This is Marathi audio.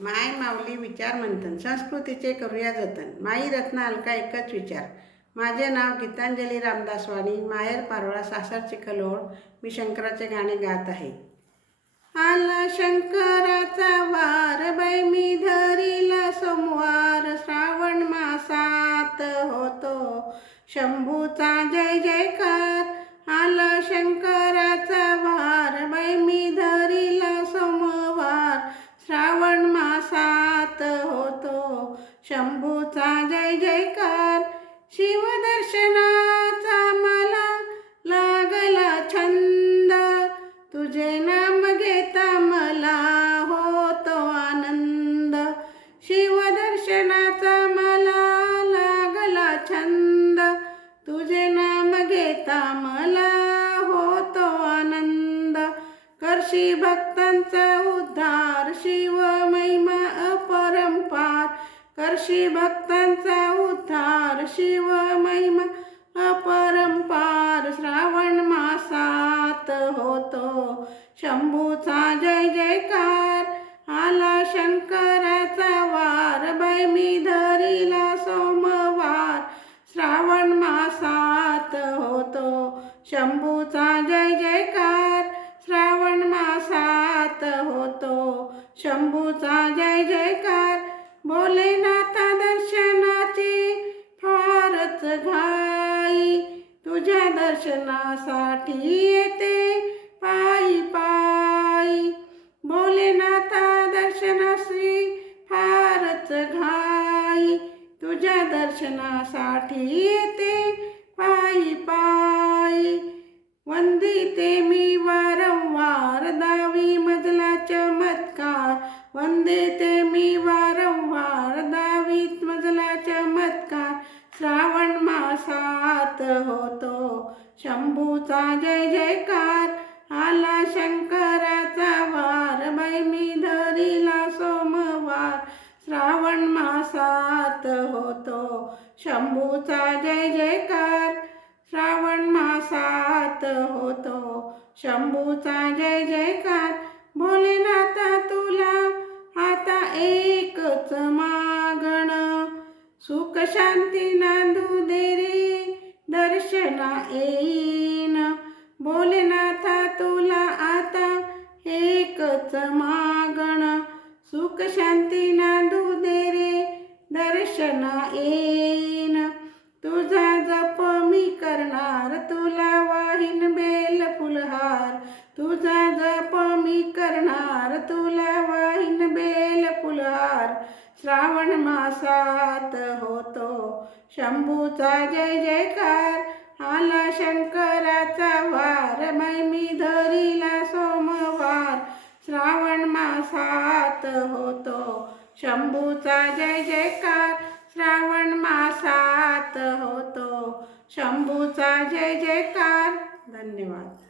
माय माऊली विचार मंथन संस्कृतीचे करूया जतन. माई रत्न अलका एकच विचार. माझे नाव गीतांजली रामदास वाणी माहेर पारोळा सासर चिखलोळ मी शंकराचे गाणे गात आहे. आला शंकराचा वार बाई मी धरीला सोमवार श्रावण मासात होतो. शंभूचा जय जयकार आला शंकर शंभूचा जय जयकार. शिवदर्शनाचा मला लागला छंद. तुझे नाम घेता मला होतो आनंद. शिवदर्शनाचा मला लागला छंद. तुझे नाम घेता मला होतो आनंद. करशी भक्तांचा उद्धार शिव महिमा अपरंपार. करशी भक्तांचा उद्धार शिव महिमा अपरंपार श्रावण मासात होतो. शंभूचा जय जयकार आला शंकराचा वार बाई मी धरीला सोमवार श्रावण मासात होतो. शंभूचा जय जयकार श्रावण मासात होतो. शंभूचा जय जयकार भोलेनाथा दर्शनाची फारच घाई. तुझ्या दर्शनासाठी येते पायी पायी. भोलेनाथा दर्शनाशी फारच घाई. तुझ्या दर्शनासाठी येते पायी पायी. वंदिते मी वारंवार वंदेते मी वारंवार दावीत मजला चमत्कार श्रावण मासात होतो. शंभूचा जय जयकार. आला शंकराचा वार. बाई मी धरीला सोमवार. श्रावण मासात होतो. शंभूचा जय जयकार. श्रावण मासात होतो. शंभूचा जय जयकार. भोलेनाथ एकच मागण. सुख शांती नांदू दे रे दर्शना येईन. भोलेनाथा तुला आता एकच मागण. सुख शांती नांदू दे रे दर्शना येईन. तुझा जप मी करणार तुला वाहीन बेल फुलहार. तुझा जप मी करणार तुला श्रावण मासात होतो. शंभूचा जय जयकार आला शंकराचा वार. मै मी धरीला सोमवार. श्रावण मासात होतो. शंभूचा जय जयकार श्रावण मासात होतो. शंभूचा जय जयकार. धन्यवाद.